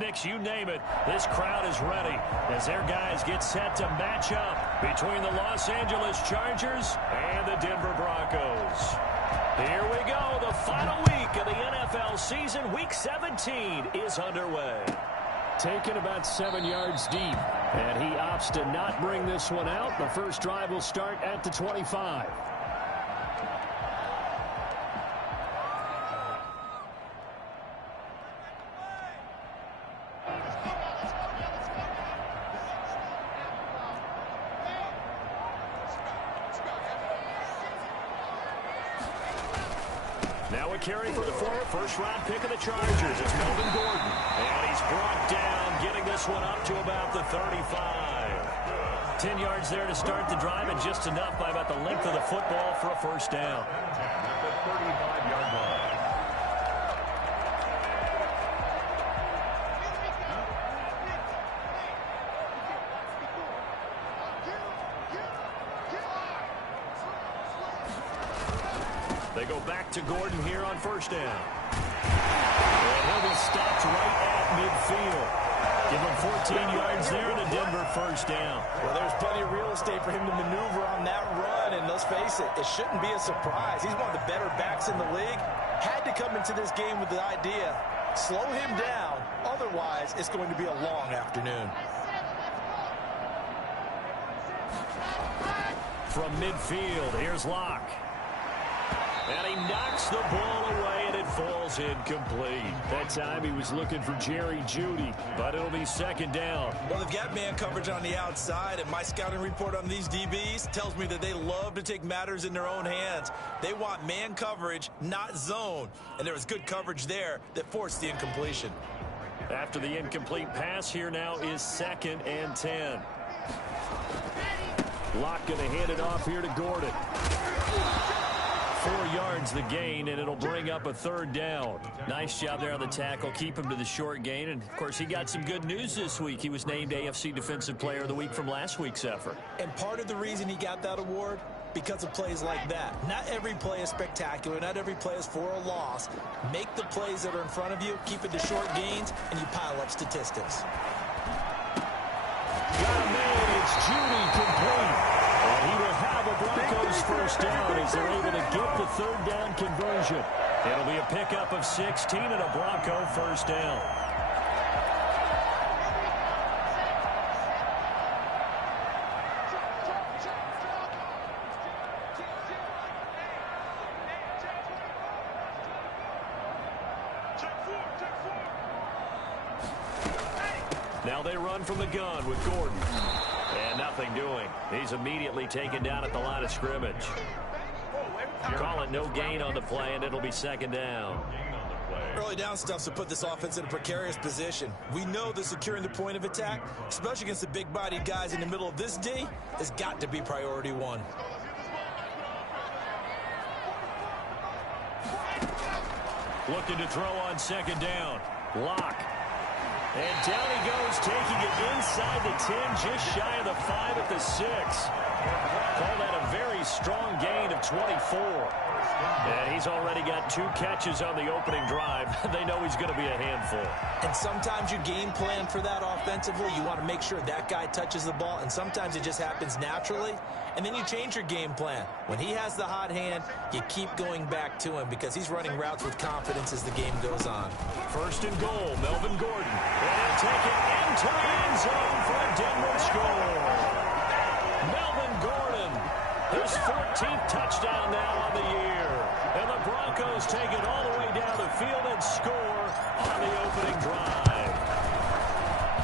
picnics, you name it. This crowd is ready as their guys get set to match up between the Los Angeles Chargers and the Denver Broncos. Here we go. The final week of the NFL season. Week 17 is underway. Taken about 7 yards deep, and he opts to not bring this one out. The first drive will start at the 25. Now a carry for the former first-round pick of the Chargers. It's Melvin Gordon. And he's brought down, getting this one up to about the 35. 10 yards there to start the drive, and just enough by about the length of the football for a first down. At the 35-yard line. They go back to Gordon here on first down. And he'll be stopped right at midfield. Give him 14 yards there and a Denver first down. Well, there's plenty of real estate for him to maneuver on that run, and let's face it, it shouldn't be a surprise. He's one of the better backs in the league. Had to come into this game with the idea, slow him down, otherwise it's going to be a long afternoon. From midfield, here's Locke. And he knocks the ball away, and it falls incomplete. That time he was looking for Jerry Jeudy, but it'll be second down. Well, they've got man coverage on the outside, and my scouting report on these DBs tells me that they love to take matters in their own hands. They want man coverage, not zone. And there was good coverage there that forced the incompletion. After the incomplete pass, here now is 2nd and 10. Locke going to hand it off here to Gordon. 4 yards the gain, and it'll bring up a third down. Nice job there on the tackle. Keep him to the short gain. And, of course, he got some good news this week. He was named AFC Defensive Player of the Week from last week's effort. And part of the reason he got that award, because of plays like that. Not every play is spectacular. Not every play is for a loss. Make the plays that are in front of you, keep it to short gains, and you pile up statistics. Got him made. It's Jeudy complete. And he will have a Broncos first down as they're able to get the third down conversion. It'll be a pickup of 16 and a Bronco first down. Now they run from the gun with Gordon. And nothing doing. He's immediately taken down at the line of scrimmage. Call it no gain on the play, and it'll be second down. Early down stuff's to put this offense in a precarious position. We know that securing the point of attack, especially against the big-bodied guys in the middle of this D, has got to be priority one. Looking to throw on second down. Locke. And down he goes, taking it inside the 10, just shy of the 5 at the 6. Call that a very strong gain of 24. And he's already got 2 catches on the opening drive. They know he's going to be a handful. And sometimes you game plan for that offensively. You want to make sure that guy touches the ball, and sometimes it just happens naturally. And then you change your game plan. When he has the hot hand, you keep going back to him because he's running routes with confidence as the game goes on. First and goal, Melvin Gordon. And he'll take it into the end zone for a Denver score. Melvin Gordon, his 14th touchdown now on the year. And the Broncos take it all the way down the field and score on the opening drive.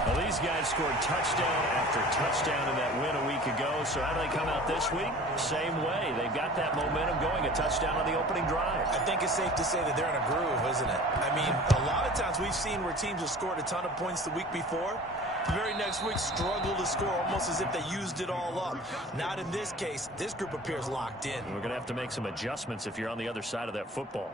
Well, these guys scored touchdown after touchdown in that win a week ago. So how do they come out this week? Same way. They've got that momentum going, a touchdown on the opening drive. I think it's safe to say that they're in a groove, isn't it? I mean, a lot of times we've seen where teams have scored a ton of points the week before. The very next week struggle to score almost as if they used it all up. Not in this case. This group appears locked in. We're going to have to make some adjustments if you're on the other side of that football.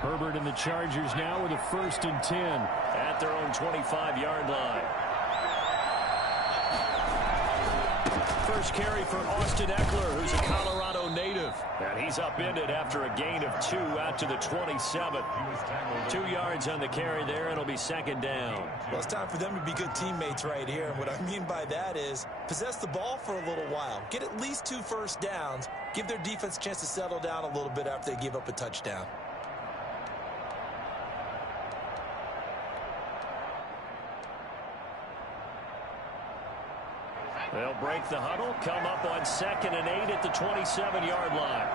Herbert and the Chargers now with a 1st and 10 at their own 25-yard line. first carry for Austin Eckler, who's a Colorado native. And he's upended after a gain of 2 out to the 27. 2 yards on the carry there, and it'll be second down. Well, it's time for them to be good teammates right here. And what I mean by that is possess the ball for a little while. Get at least 2 first downs. Give their defense a chance to settle down a little bit after they give up a touchdown. They'll break the huddle, come up on 2nd and 8 at the 27-yard line.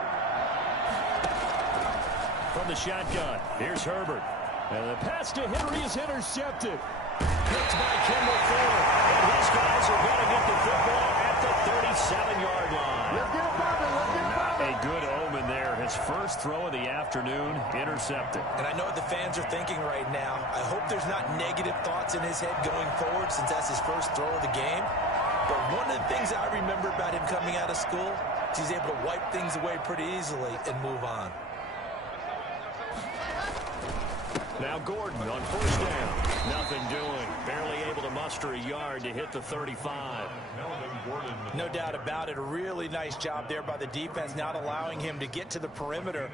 From the shotgun, here's Herbert. And the pass to Henry is intercepted. Picked by Kendall Fuller. And his guys are going to get the football at the 37-yard line. Let's get it poppin', let's get it poppin'. A good omen there. His first throw of the afternoon, intercepted. And I know what the fans are thinking right now. I hope there's not negative thoughts in his head going forward since that's his first throw of the game. But one of the things I remember about him coming out of school is he's able to wipe things away pretty easily and move on. Now Gordon on first down. Nothing doing. Barely able to muster a yard to hit the 35. No doubt about it. A really nice job there by the defense, not allowing him to get to the perimeter.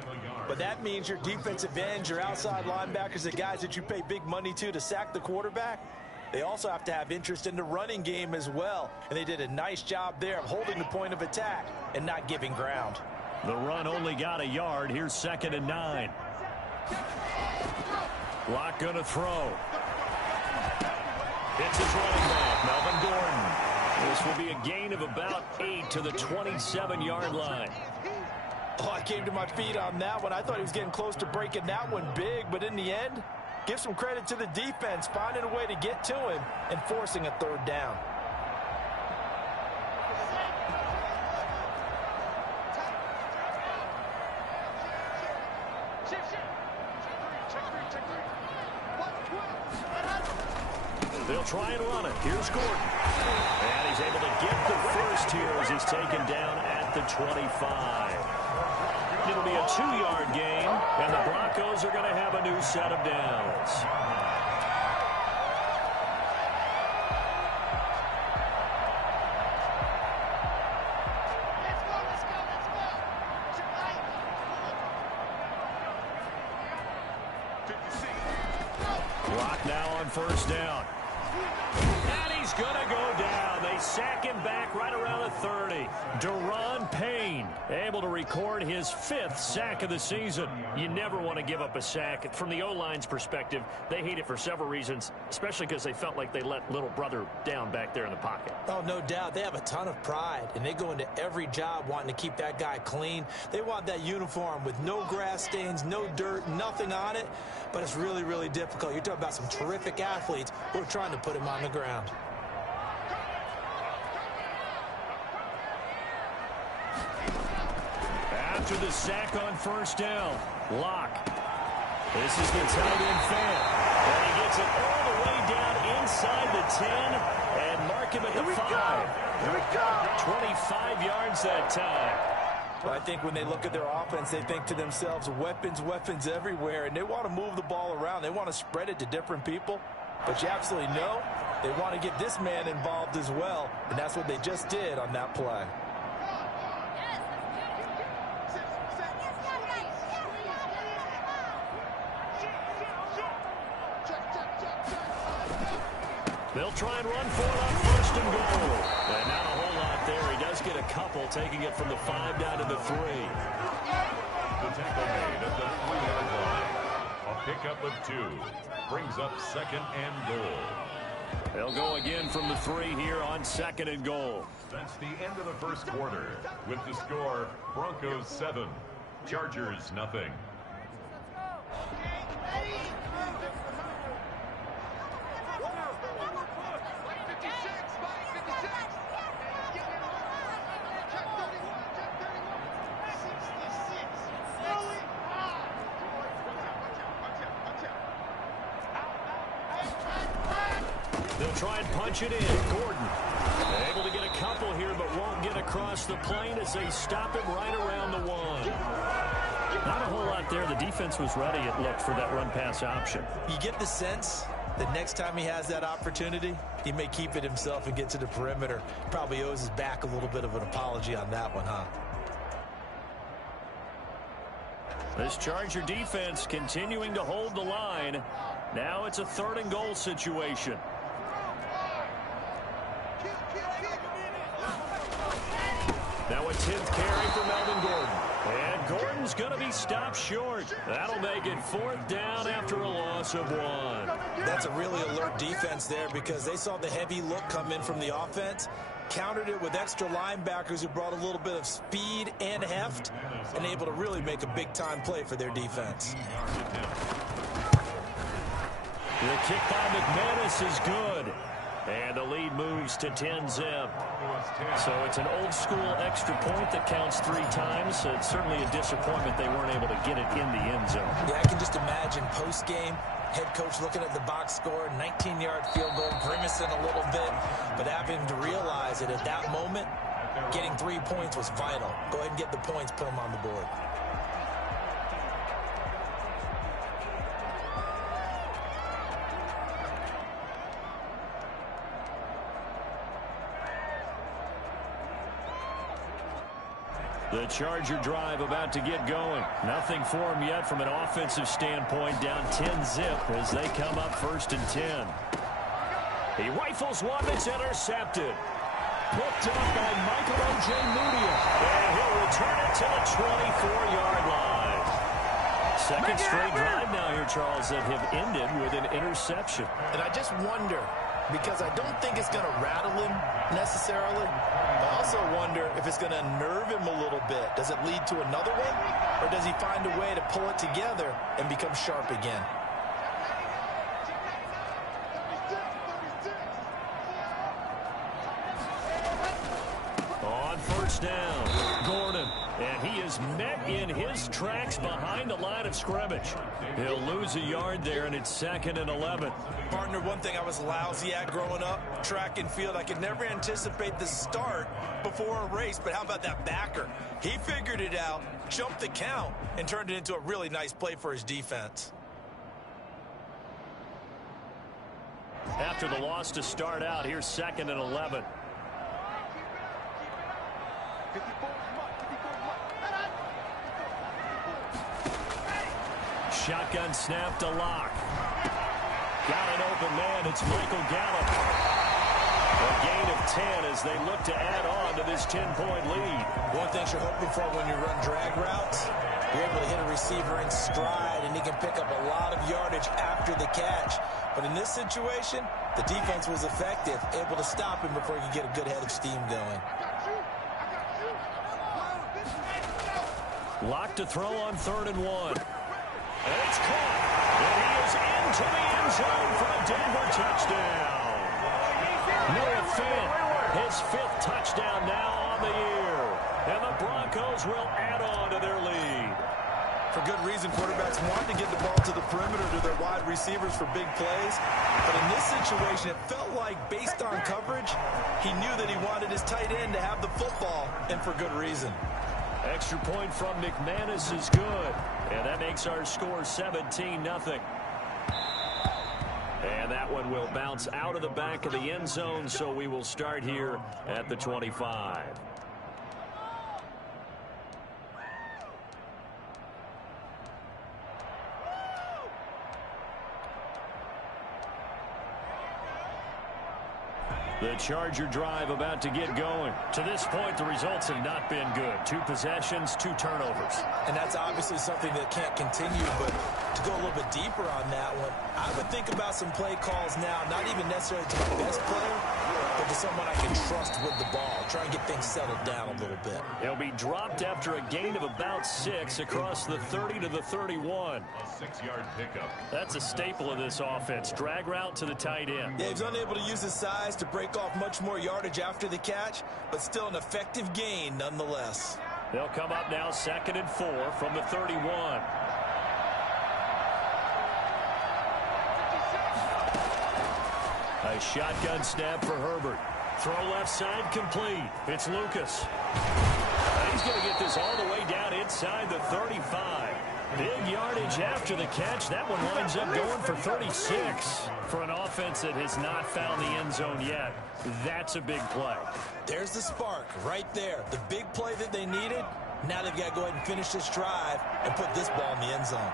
But that means your defensive ends, your outside linebackers, the guys that you pay big money to sack the quarterback, they also have to have interest in the running game as well. And they did a nice job there of holding the point of attack and not giving ground. The run only got a yard. Here's 2nd and 9. Locke going to throw. It's his running back, Melvin Gordon. This will be a gain of about 8 to the 27-yard line. Oh, I came to my feet on that one. I thought he was getting close to breaking that one big, but in the end, give some credit to the defense, finding a way to get to him and forcing a 3rd down. They'll try and run it. Here's Gordon. And he's able to get the first here as he's taken down at the 25. It'll be a 2-yard gain, and the Broncos are going to have a new set of downs. Clock now on first down. And he's going to go down. They sack him back right around the 30. Daron Payne able to record his 5th sack of the season. You never want to give up a sack. From the O-line's perspective, they hate it for several reasons, especially because they felt like they let little brother down back there in the pocket. Oh, no doubt. They have a ton of pride, and they go into every job wanting to keep that guy clean. They want that uniform with no grass stains, no dirt, nothing on it, but it's really, really difficult. You're talking about some terrific athletes who are trying to put him on the ground. After the sack on first down, Locke. This is the tight end fan. And he gets it all the way down inside the 10 and mark him at the 5. Here we go. 25 yards that time. Well, I think when they look at their offense, they think to themselves, weapons, weapons everywhere, and they want to move the ball around. They want to spread it to different people. But you absolutely know they want to get this man involved as well, and that's what they just did on that play. They'll try and run for it on first and goal. And not a whole lot there. He does get a couple, taking it from the 5 down to the 3. The tackle made at the 3-yard line. A pickup of 2 brings up 2nd and goal. They'll go again from the 3 here on 2nd and goal. That's the end of the first quarter. With the score, Broncos 7, Chargers nothing. They'll try and punch it in. Gordon able to get a couple here, but won't get across the plane as they stop him right around the 1. Not a whole lot there. The defense was ready, it looked, for that run-pass option. You get the sense The next time he has that opportunity, he may keep it himself and get to the perimeter. Probably owes his back a little bit of an apology on that one, huh? This Charger defense continuing to hold the line. Now it's a 3rd and goal situation. Now a 10th carry for Melvin Gordon. And Gordon's going to be stopped short. That'll make it 4th down after a loss of 1. That's a really alert defense there because they saw the heavy look come in from the offense, countered it with extra linebackers who brought a little bit of speed and heft, and able to really make a big-time play for their defense. The kick by McManus is good. And the lead moves to 10-zip. So it's an old-school extra point that counts 3 times. So it's certainly a disappointment they weren't able to get it in the end zone. Yeah, I can just imagine post-game, head coach looking at the box score, 19-yard field goal, grimacing a little bit, but having to realize that at that moment, getting 3 points was vital. Go ahead and get the points, put them on the board. The Charger drive about to get going. Nothing for him yet from an offensive standpoint. Down 10-zip as they come up 1st and 10. He rifles one that's intercepted. Picked up by Michael Ojemudia. And he'll return it to the 24-yard line. Second straight drive now here, Charles, that have ended with an interception. And I just wonder, because I don't think it's going to rattle him necessarily, I also wonder if it's going to unnerve him a little bit. Does it lead to another one? Or does he find a way to pull it together and become sharp again? On 1st down, Gordon. And he is met in his tracks behind the line of scrimmage. He'll lose a yard there, and it's 2nd and 11. Partner, one thing I was lousy at growing up, track and field, I could never anticipate the start before a race, but how about that backer? He figured it out, jumped the count, and turned it into a really nice play for his defense. After the loss to start out, here's 2nd and 11. Shotgun snap to Locke. Got an open man. It's Michael Gallup. A gain of 10 as they look to add on to this 10-point lead. One thing you're hoping for when you run drag routes, you're able to hit a receiver in stride, and he can pick up a lot of yardage after the catch. But in this situation, the defense was effective, able to stop him before he could get a good head of steam going. Locke to throw on 3rd and 1. And it's caught. And he is into the end zone for a Denver touchdown. Noah Fant, his 5th touchdown now on the year. And the Broncos will add on to their lead. For good reason, quarterbacks want to get the ball to the perimeter to their wide receivers for big plays. But in this situation, it felt like, based on coverage, he knew that he wanted his tight end to have the football, and for good reason. Extra point from McManus is good. And that makes our score 17-0. And that one will bounce out of the back of the end zone, so we will start here at the 25. The Charger drive about to get going. To this point, the results have not been good. 2 possessions, 2 turnovers. And that's obviously something that can't continue, but to go a little bit deeper on that one, I would think about some play calls now, not even necessarily to my best player, but to someone I can trust with the ball. Try and get things settled down a little bit. He'll be dropped after a gain of about 6 across the 30 to the 31. A 6-yard pickup. That's a staple of this offense. Drag route to the tight end. Yeah, he's unable to use his size to break off much more yardage after the catch, but still an effective gain nonetheless. They'll come up now 2nd and 4 from the 31. A shotgun snap for Herbert. Throw left side complete. It's Lucas. He's going to get this all the way down inside the 35. Big yardage after the catch. That one winds up going for 36. For an offense that has not found the end zone yet, that's a big play. There's the spark right there. The big play that they needed. Now they've got to go ahead and finish this drive and put this ball in the end zone.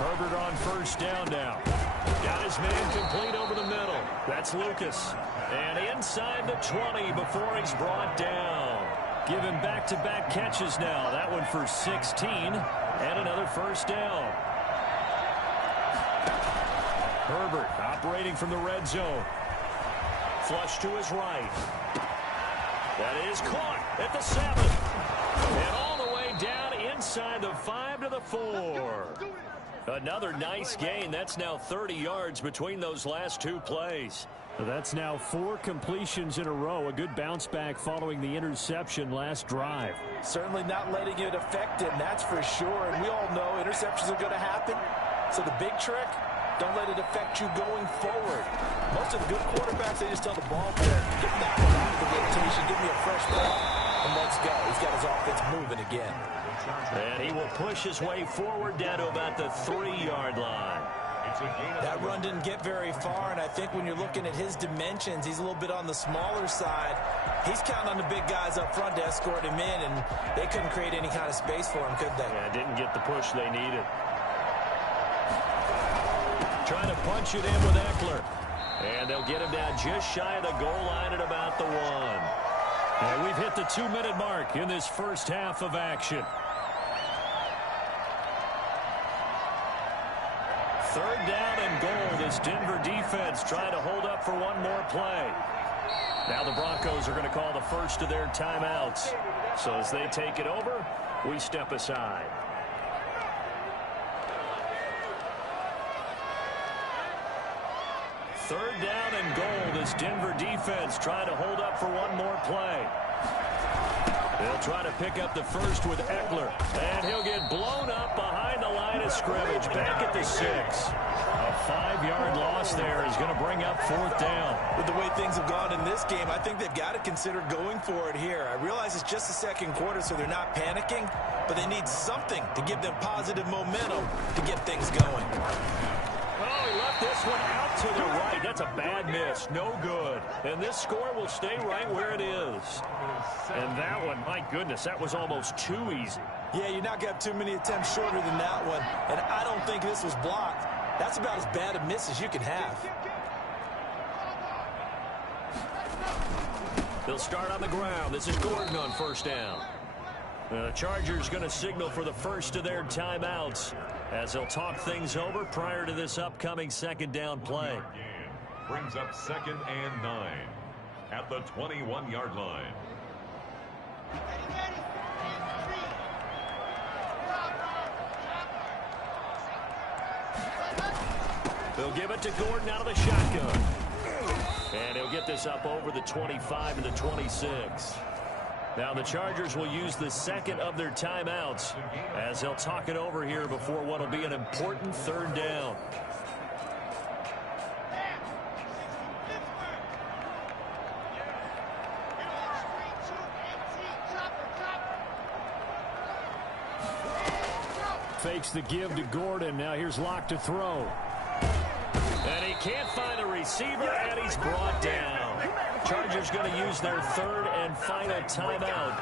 Herbert on first down now. Got his man complete over the middle. That's Lucas. And inside the 20 before he's brought down. Give him back-to-back catches now. That one for 16 and another first down. Herbert operating from the red zone. Flush to his right. That is caught at the 7. And all the way down inside the 5 to the 4. Another nice gain. That's now 30 yards between those last two plays. That's now 4 completions in a row. A good bounce back following the interception last drive. Certainly not letting it affect him, that's for sure. And we all know interceptions are going to happen. So the big trick, don't let it affect you going forward. Most of the good quarterbacks, they just tell the ball player, get that one out of the rotation, give me a fresh ball, and let's go. He's got his offense moving again. And he will push his way forward down to about the 3-yard line. That run didn't get very far, and I think when you're looking at his dimensions, he's a little bit on the smaller side. He's counting on the big guys up front to escort him in, and they couldn't create any kind of space for him, could they? Yeah, didn't get the push they needed. Trying to punch it in with Eckler. And they'll get him down just shy of the goal line at about the 1. And we've hit the 2-minute mark in this first half of action. Third down and goal. This Denver defense trying to hold up for one more play. Now the Broncos are going to call the first of their timeouts. So as they take it over, we step aside. Third down and goal. This Denver defense trying to hold up for one more play. They'll try to pick up the first with Eckler. And he'll get blown up behind the line of scrimmage. Back at the 6. A 5-yard loss there is going to bring up 4th down. With the way things have gone in this game, I think they've got to consider going for it here. I realize it's just the second quarter, so they're not panicking, but they need something to give them positive momentum to get things going. Oh, he left this one out to the right. That's a bad miss. No good. And this score will stay right where it is. And that one, my goodness, that was almost too easy. Yeah, you knock out too many attempts shorter than that one. And I don't think this was blocked. That's about as bad a miss as you can have. They'll start on the ground. This is Gordon on first down. The Chargers going to signal for the first of their timeouts as they'll talk things over prior to this upcoming second down play. Brings up 2nd and 9 at the 21-yard line. They'll give it to Gordon out of the shotgun. And he'll get this up over the 25 and the 26. Now the Chargers will use the second of their timeouts as they'll talk it over here before what will be an important third down. Fakes the give to Gordon. Now here's Locke to throw. And he can't find the receiver, and he's brought down. Chargers going to use their third and final timeout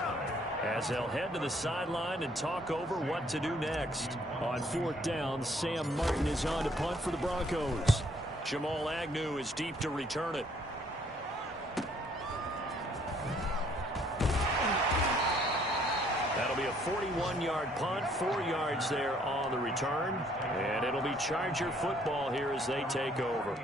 as they'll head to the sideline and talk over what to do next. On 4th down, Sam Martin is on to punt for the Broncos. Jamal Agnew is deep to return it. That'll be a 41-yard punt, 4 yards there on the return. And it'll be Charger football here as they take over.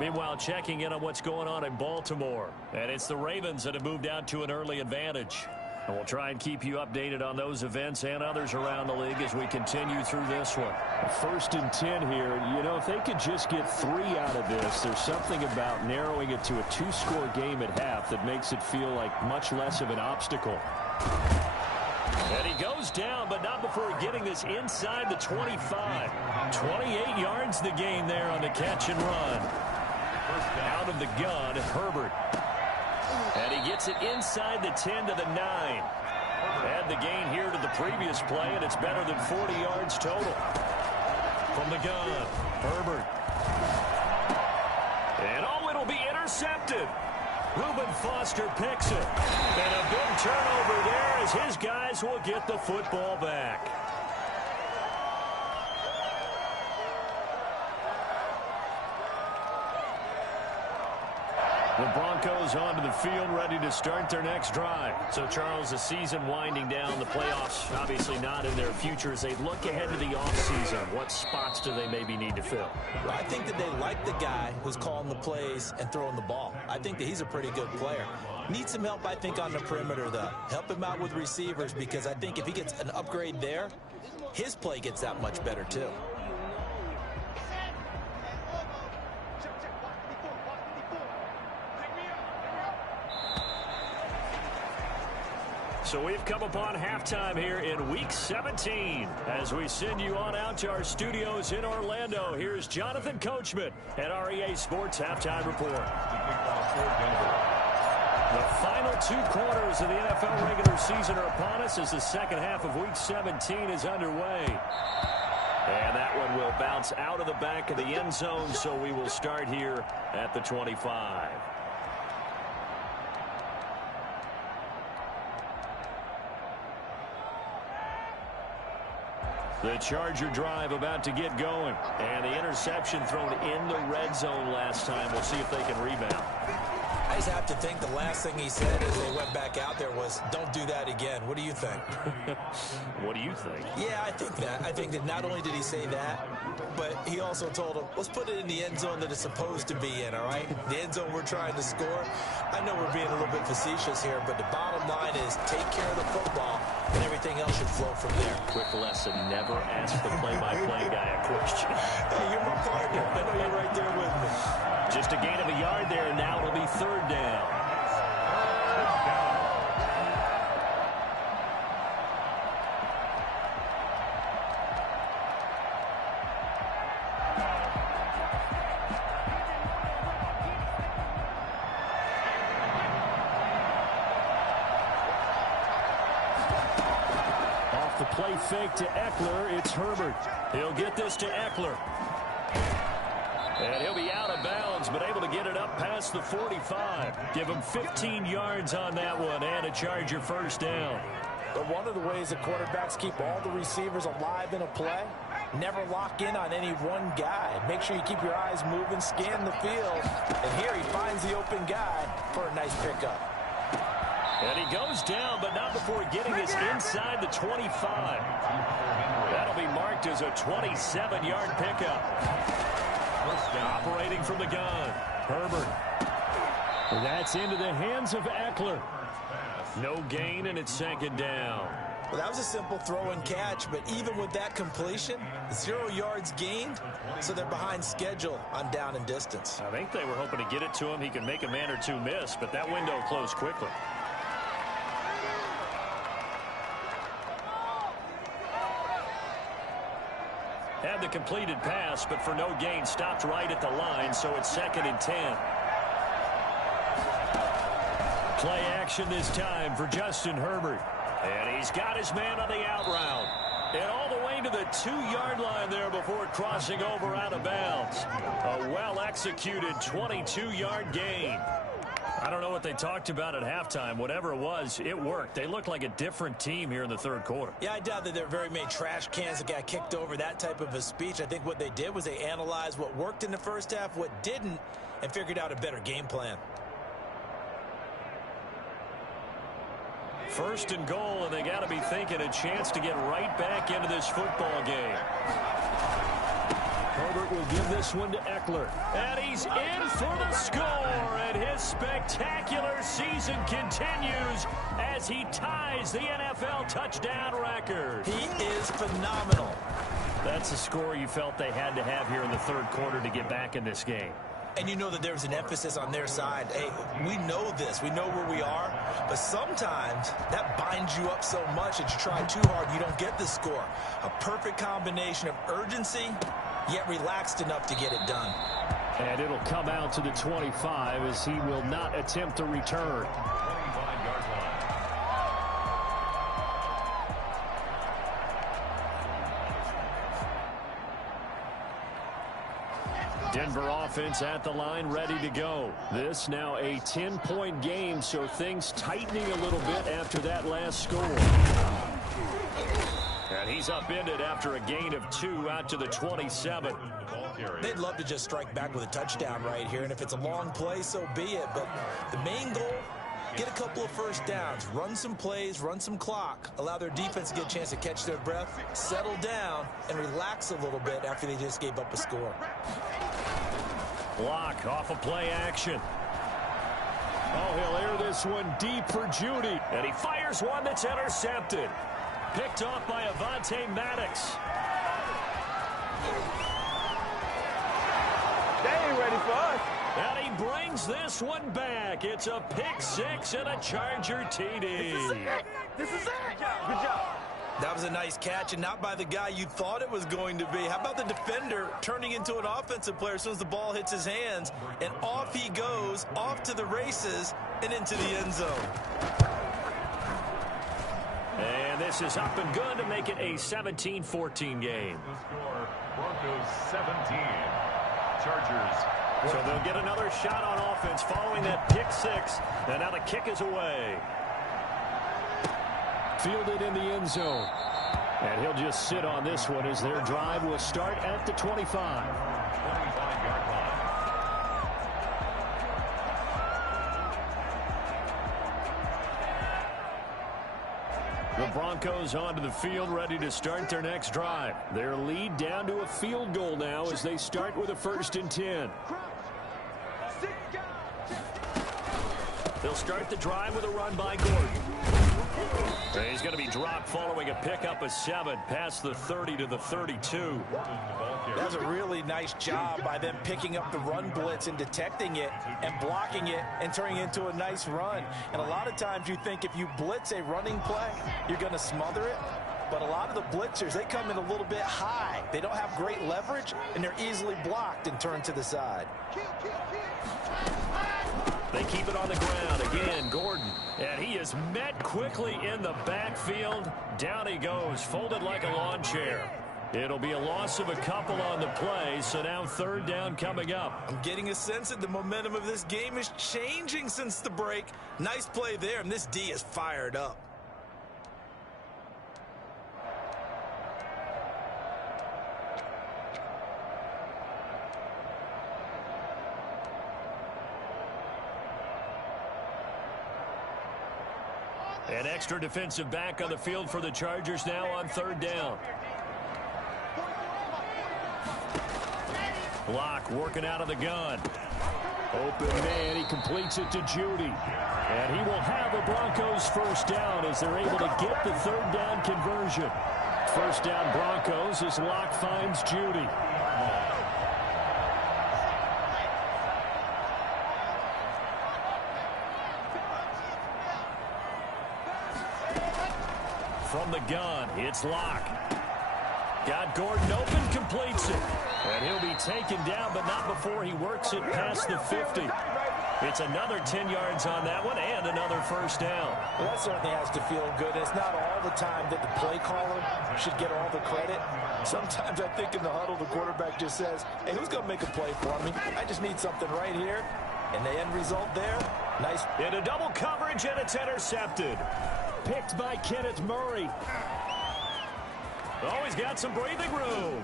Meanwhile, checking in on what's going on in Baltimore. And it's the Ravens that have moved out to an early advantage. And we'll try and keep you updated on those events and others around the league as we continue through this one. 1st and 10 here. You know, if they could just get 3 out of this, there's something about narrowing it to a 2-score game at half that makes it feel like much less of an obstacle. And he goes down, but not before getting this inside the 25. 28 yards the gain there on the catch and run. Out of the gun, Herbert. And he gets it inside the 10 to the 9. Add the gain here to the previous play, and it's better than 40 yards total. From the gun, Herbert. And oh, it'll be intercepted. Reuben Foster picks it. And a big turnover there as his guys will get the football back. The Broncos onto the field, ready to start their next drive. So, Charles, the season winding down, the playoffs obviously not in their future. As they look ahead to the offseason, what spots do they maybe need to fill? Well, I think that they like the guy who's calling the plays and throwing the ball. I think that he's a pretty good player. Needs some help, I think, on the perimeter, though. Help him out with receivers, because I think if he gets an upgrade there, his play gets that much better, too. So we've come upon halftime here in Week 17. As we send you on out to our studios in Orlando, here's Jonathan Coachman at REA Sports Halftime Report. The final 2 quarters of the NFL regular season are upon us as the second half of Week 17 is underway. And that one will bounce out of the back of the end zone, so we will start here at the 25. The Charger drive about to get going. And the interception thrown in the red zone last time. We'll see if they can rebound. I just have to think the last thing he said as they went back out there was, don't do that again. What do you think? What do you think? Yeah, I think that. I think that not only did he say that, but he also told him, let's put it in the end zone that it's supposed to be in, all right? The end zone we're trying to score. I know we're being a little bit facetious here, but the bottom line is take care of the football, and everything else should flow from there. Quick lesson, never ask the play-by-play guy a question. Hey, you're my partner. I know you're right there with me. Just a gain of a yard there, and now it'll be third down. Off the play fake to Eckler, it's Herbert. He'll get this to Eckler. And he'll be out of bounds, but able to get it up past the 45. Give him 15 yards on that one, and a Charger first down. But one of the ways that quarterbacks keep all the receivers alive in a play, never lock in on any one guy. Make sure you keep your eyes moving, scan the field. And here he finds the open guy for a nice pickup. And he goes down, but not before getting this inside the 25. That'll be marked as a 27-yard pickup. Operating from the gun, Herbert. That's into the hands of Eckler. No gain, and it's second down. Well, that was a simple throw and catch, but even with that completion, 0 yards gained, so they're behind schedule on down and distance. I think they were hoping to get it to him. He could make a man or two miss, but that window closed quickly. Had the completed pass, but for no gain, stopped right at the line, so it's 2nd and 10. Play action this time for Justin Herbert. And he's got his man on the out route. And all the way to the 2-yard line there before crossing over out of bounds. A well-executed 22-yard gain. I don't know what they talked about at halftime. Whatever it was, it worked. They looked like a different team here in the third quarter. Yeah, I doubt that there are very many trash cans that got kicked over, that type of a speech. I think what they did was they analyzed what worked in the first half, what didn't, and figured out a better game plan. First and goal, and they got to be thinking a chance to get right back into this football game. Herbert will give this one to Eckler. And he's in for the score. And his spectacular season continues as he ties the NFL touchdown record. He is phenomenal. That's the score you felt they had to have here in the third quarter to get back in this game. And you know that there's an emphasis on their side. Hey, we know this. We know where we are. But sometimes that binds you up so much that you try too hard, you don't get the score. A perfect combination of urgency, yet relaxed enough to get it done. And it'll come out to the 25 as he will not attempt to return. Denver offense at the line, ready to go. This now a 10-point game, so things tightening a little bit after that last score. And he's upended after a gain of 2 out to the 27. They'd love to just strike back with a touchdown right here, and if it's a long play, so be it. But the main goal, get a couple of first downs, run some plays, run some clock, allow their defense to get a chance to catch their breath, settle down, and relax a little bit after they just gave up a score. Block off of play action. Oh, he'll air this one deep for Judy. And he fires one that's intercepted. Picked off by Avonte Maddox. They ain't ready for us. And he brings this one back. It's a pick six and a Charger TD. This is it. Good job. That was a nice catch, and not by the guy you thought it was going to be. How about the defender turning into an offensive player as soon as the ball hits his hands, and off he goes, off to the races, and into the end zone. And this is up and good to make it a 17-14 game. The score, Broncos 17, Chargers. So they'll get another shot on offense following that pick six, and now the kick is away. Fielded in the end zone. And he'll just sit on this one as their drive will start at the 25. 25-yard line. The Broncos onto the field, ready to start their next drive. Their lead down to a field goal now as they start with a 1st and 10. They'll start the drive with a run by Gordon. He's going to be dropped following a pickup of 7 past the 30 to the 32. That was a really nice job by them picking up the run blitz and detecting it and blocking it and turning it into a nice run. And a lot of times you think if you blitz a running play, you're going to smother it. But a lot of the blitzers, they come in a little bit high. They don't have great leverage, and they're easily blocked and turned to the side. They keep it on the ground. Again, Gordon. And he is met quickly in the backfield. Down he goes, folded like a lawn chair. It'll be a loss of a couple on the play, so now 3rd down coming up. I'm getting a sense that the momentum of this game is changing since the break. Nice play there, and this D is fired up. An extra defensive back on the field for the Chargers now on 3rd down. Block working out of the gun. Open man, he completes it to Judy. And he will have the Broncos 1st down as they're able to get the 3rd down conversion. 1st down Broncos as Locke finds Judy. From the gun, it's Locke. Got Gordon open, completes it. And he'll be taken down, but not before he works it past the 50. It's another 10 yards on that one and another 1st down. Well, that certainly has to feel good. It's not all the time that the play caller should get all the credit. Sometimes I think in the huddle, the quarterback just says, hey, who's going to make a play for me? I just need something right here. And the end result there, nice. Into double coverage, and it's intercepted. Picked by Kenneth Murray. Oh, he's got some breathing room.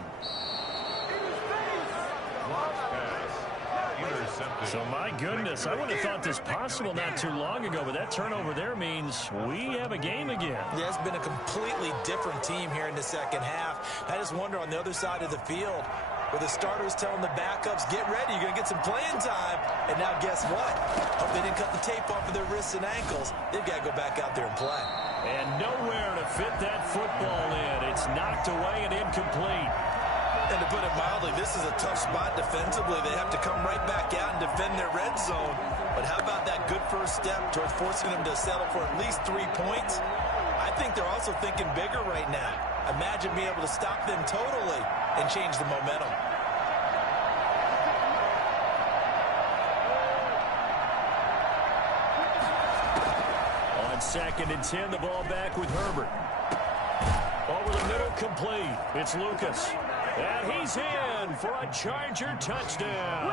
So, my goodness, I would have thought this possible not too long ago, but that turnover there means we have a game again. Yeah, it's been a completely different team here in the second half. I just wonder on the other side of the field, where the starters telling the backups, get ready, you're going to get some playing time. And now guess what? Hope they didn't cut the tape off of their wrists and ankles. They've got to go back out there and play. And nowhere to fit that football in. It's knocked away and incomplete. And to put it mildly, this is a tough spot defensively. They have to come right back out and defend their red zone. But how about that good first step towards forcing them to settle for at least 3 points? I think they're also thinking bigger right now. Imagine being able to stop them totally and change the momentum. On 2nd and 10, the ball back with Herbert. Over the middle, complete. It's Lucas. And he's in for a Charger touchdown.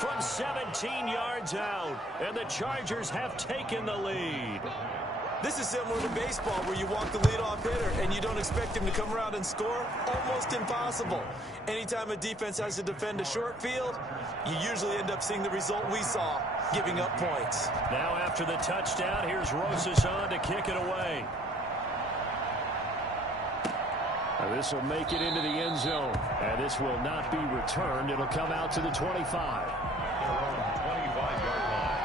From 17 yards out, and the Chargers have taken the lead. This is similar to baseball where you walk the leadoff hitter and you don't expect him to come around and score. Almost impossible. Anytime a defense has to defend a short field, you usually end up seeing the result we saw, giving up points. Now after the touchdown, here's Rosas on to kick it away. This will make it into the end zone, and this will not be returned. It'll come out to the 25. 25-yard line.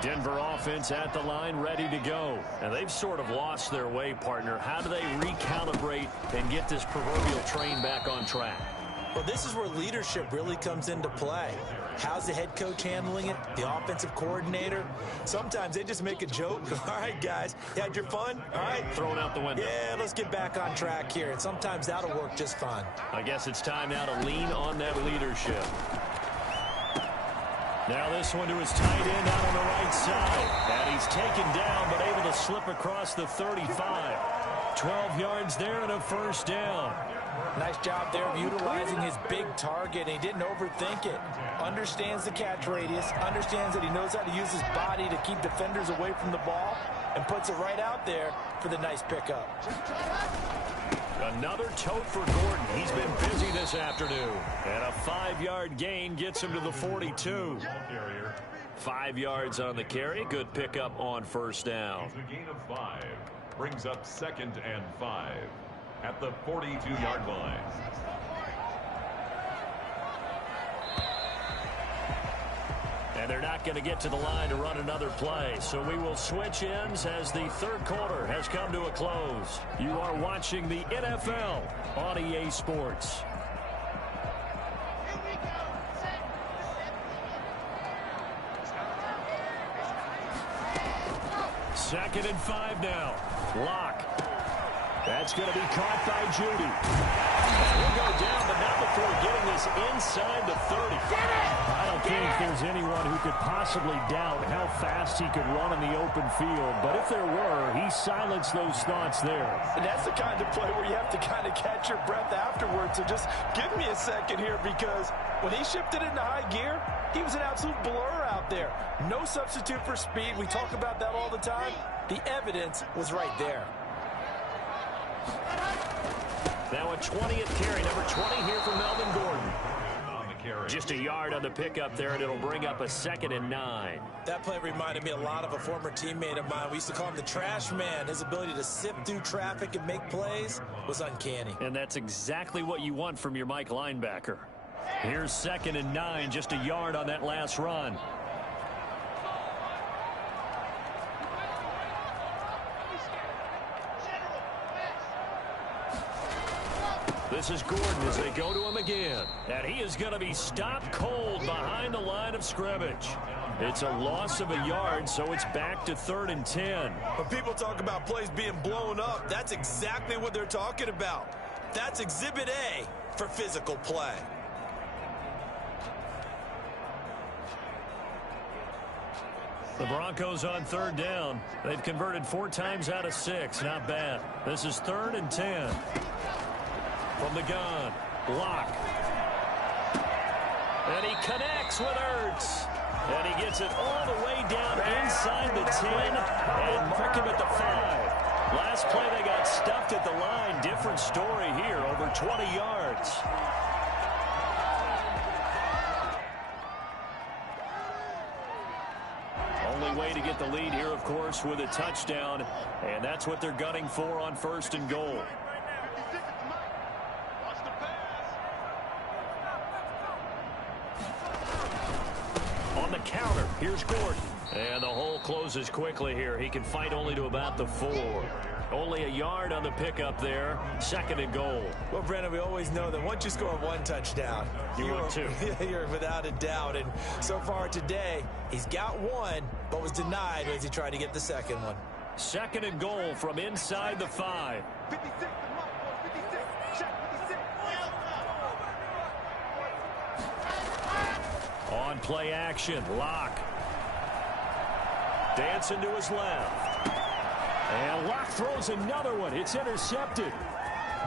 Denver offense at the line, ready to go. And they've sort of lost their way, partner. How do they recalibrate and get this proverbial train back on track? Well, this is where leadership really comes into play. How's the head coach handling it? The offensive coordinator? Sometimes they just make a joke. All right, guys, you had your fun? All right. Thrown out the window. Yeah, let's get back on track here. And sometimes that'll work just fine. I guess it's time now to lean on that leadership. Now this one to his tight end out on the right side. And he's taken down, but able to slip across the 35. 12 yards there and a first down. Nice job there of utilizing his big target. He didn't overthink it. Understands the catch radius. Understands that he knows how to use his body to keep defenders away from the ball. And puts it right out there for the nice pickup. Another tote for Gordon. He's been busy this afternoon. And a 5-yard gain gets him to the 42. 5 yards on the carry. Good pickup on first down. It's a gain of 5. Brings up 2nd and 5 at the 42-yard line. And they're not going to get to the line to run another play. So we will switch ends as the third quarter has come to a close. You are watching the NFL on EA Sports. Second and 5 now. Lock. That's going to be caught by Judy. He'll go down, but not before getting this inside the 30. I don't think there's anyone who could possibly doubt how fast he could run in the open field. But if there were, he silenced those thoughts there. And that's the kind of play where you have to kind of catch your breath afterwards. So just give me a second here, because when he shifted into high gear, he was an absolute blur out there. No substitute for speed. We talk about that all the time. The evidence was right there. Now a 20th carry, number 20 here for Melvin Gordon. On the carry. Just a yard on the pickup there, and it'll bring up a 2nd and 9. That play reminded me a lot of a former teammate of mine. We used to call him the trash man. His ability to sift through traffic and make plays was uncanny. And that's exactly what you want from your Mike linebacker. Here's 2nd and 9, just a yard on that last run. This is Gordon as they go to him again. And he is going to be stopped cold behind the line of scrimmage. It's a loss of a yard, so it's back to 3rd and 10. When people talk about plays being blown up, that's exactly what they're talking about. That's Exhibit A for physical play. The Broncos on 3rd down. They've converted 4 times out of 6. Not bad. This is 3rd and 10. From the gun, Lock. And he connects with Ertz. And he gets it all the way down inside the 10 and mark him at the 5. Last play they got stuffed at the line. Different story here, over 20 yards. Only way to get the lead here, of course, with a touchdown. And that's what they're gunning for on 1st and goal. On the counter, here's Gordon. And the hole closes quickly here. He can fight only to about the 4. Only a yard on the pickup there. 2nd and goal. Well, Brandon, we always know that once you score 1 touchdown, you're 2. You're without a doubt. And so far today, he's got 1, but was denied as he tried to get the 2nd one. 2nd and goal from inside the 5. On play action, Lock. Dancing to his left. And Locke throws another one. It's intercepted.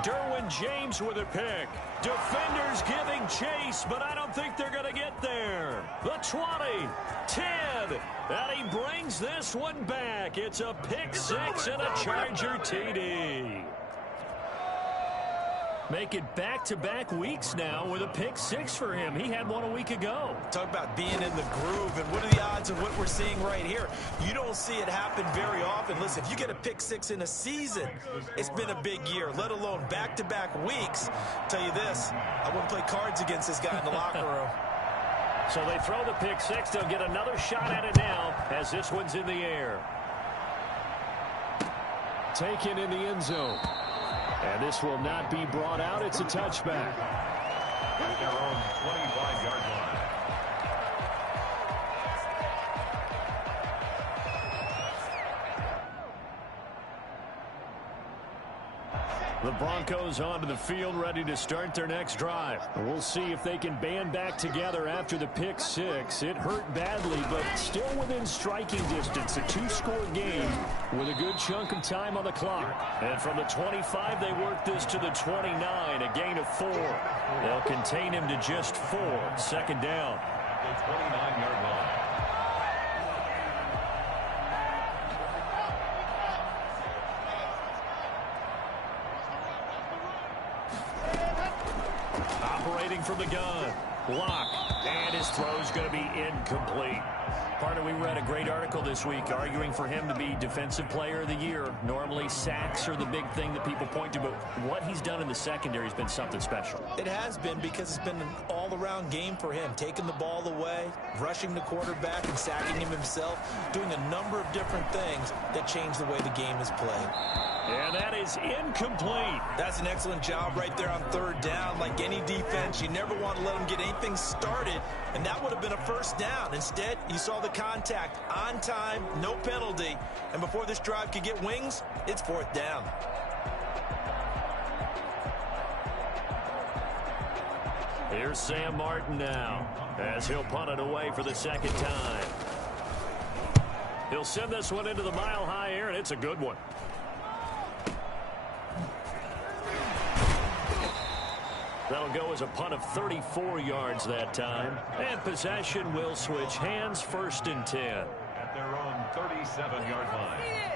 Derwin James with a pick. Defenders giving chase, but I don't think they're going to get there. The 20, 10, and he brings this one back. It's a pick six and a Charger TD. Make it back-to-back weeks now with a pick six for him. He had one a week ago. Talk about being in the groove, and what are the odds of what we're seeing right here? You don't see it happen very often. Listen, if you get a pick six in a season, it's been a big year, let alone back-to-back weeks. I'll tell you this, I wouldn't play cards against this guy in the locker room. So they throw the pick six. They'll get another shot at it now as this one's in the air. Taken in the end zone. And this will not be brought out. It's a touchback. At their own 25-yard line. The Broncos onto the field, ready to start their next drive. We'll see if they can band back together after the pick six. It hurt badly, but still within striking distance. A two-score game with a good chunk of time on the clock. And from the 25, they work this to the 29, a gain of 4. They'll contain him to just 4. Second down. At the 29-yard line. From the gun. Locke. And his throw's going to be incomplete. Partner, we read a great article this week arguing for him to be Defensive Player of the Year. Normally, sacks are the big thing that people point to, but what he's done in the secondary has been something special. It has been, because it's been an all-around game for him. Taking the ball away, rushing the quarterback, and sacking him himself, doing a number of different things that change the way the game is played. And that is incomplete. That's an excellent job right there on third down. Like any defense, you never want to let them get anything started, and that would have been a first down. Instead, you saw the contact on time, no penalty, and before this drive could get wings, it's fourth down. Here's Sam Martin now, as he'll punt it away for the second time. He'll send this one into the mile-high air, and it's a good one. That'll go as a punt of 34 yards that time. And possession will switch hands, first and 10. At their own 37-yard line.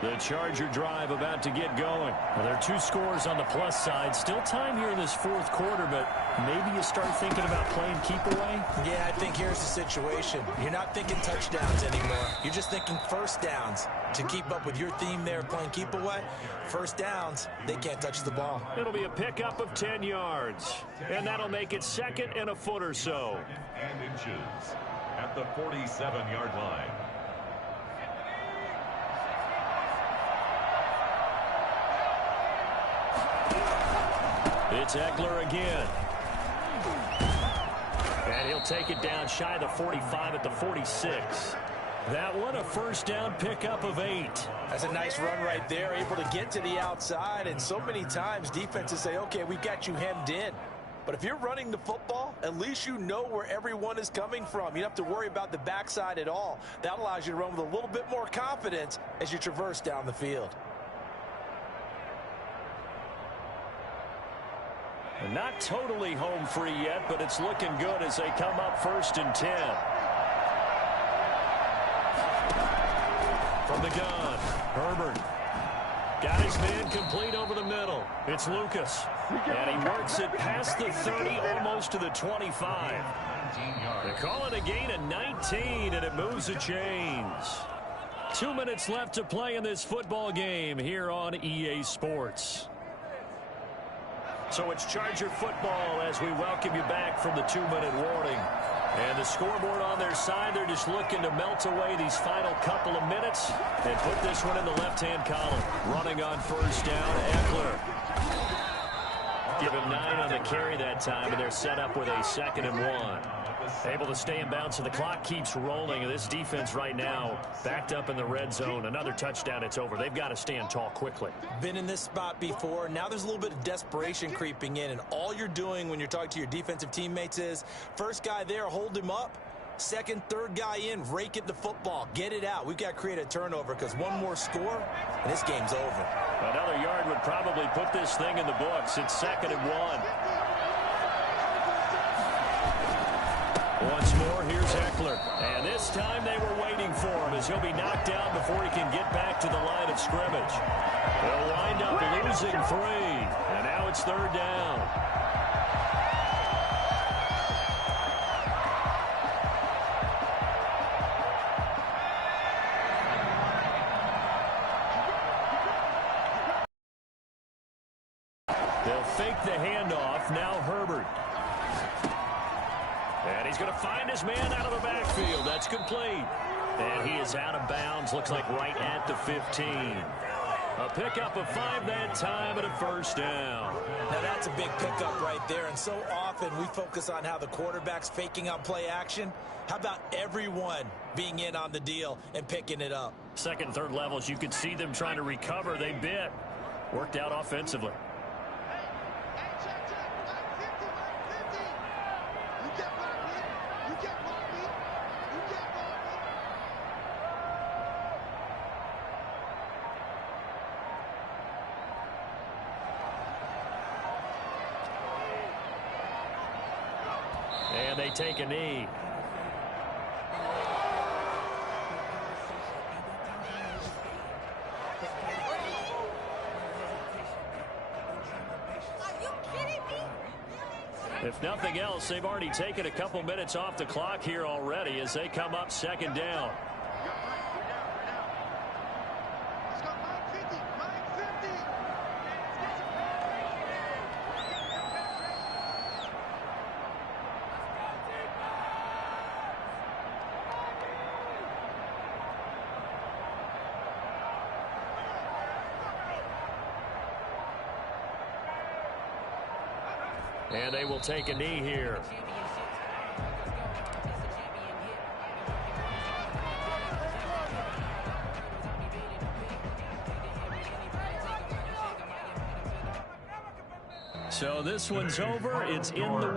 The Charger drive about to get going. Well, there are two scores on the plus side. Still time here in this fourth quarter, but maybe you start thinking about playing keep away? Yeah, I think here's the situation. You're not thinking touchdowns anymore. You're just thinking first downs. To keep up with your theme there, playing keep away, first downs, they can't touch the ball. It'll be a pickup of 10 yards. And that'll make it second and a foot or so. And inches at the 47-yard line. It's Eckler again. And he'll take it down shy of the 45 at the 46. That one a first down pickup of 8. That's a nice run right there, able to get to the outside. And so many times defenses say, okay, we've got you hemmed in. But if you're running the football, at least you know where everyone is coming from. You don't have to worry about the backside at all. That allows you to run with a little bit more confidence as you traverse down the field. Not totally home free yet, but it's looking good as they come up first and 10. From the gun, Herbert. Got his man complete over the middle. It's Lucas. And he works it past the 30, almost to the 25. They call it a gain of 19, and it moves the chains. 2 minutes left to play in this football game here on EA Sports. So it's Charger football as we welcome you back from the 2-minute warning. And the scoreboard on their side, they're just looking to melt away these final couple of minutes and put this one in the left-hand column. Running on first down, Eckler. Give him 9 on the carry that time, and they're set up with a 2nd and 1. At the Able to stay in bounds, so the clock keeps rolling. And this defense right now backed up in the red zone. Another touchdown, it's over. They've got to stand tall quickly. Been in this spot before. Now there's a little bit of desperation creeping in, and all you're doing when you're talking to your defensive teammates is first guy there, hold him up. Second, third guy in, rake at the football. Get it out. We've got to create a turnover because one more score, and this game's over. Another yard would probably put this thing in the books. It's 2nd and 1. Once more, here's Eckler. And this time they were waiting for him as he'll be knocked down before he can get back to the line of scrimmage. They'll wind up losing 3. And now it's 3rd down. They'll fake the handoff. Now Herbert. And he's going to find his man out of the backfield. That's complete. And he is out of bounds. Looks like right at the 15. A pickup of 5 that time and a 1st down. Now that's a big pickup right there. And so often we focus on how the quarterback's faking on play action. How about everyone being in on the deal and picking it up? Second, third levels, you could see them trying to recover. They bit. Worked out offensively. And they take a knee. If nothing else, they've already taken a couple minutes off the clock here already as they come up 2nd down. And they will take a knee here. So this one's over. It's in the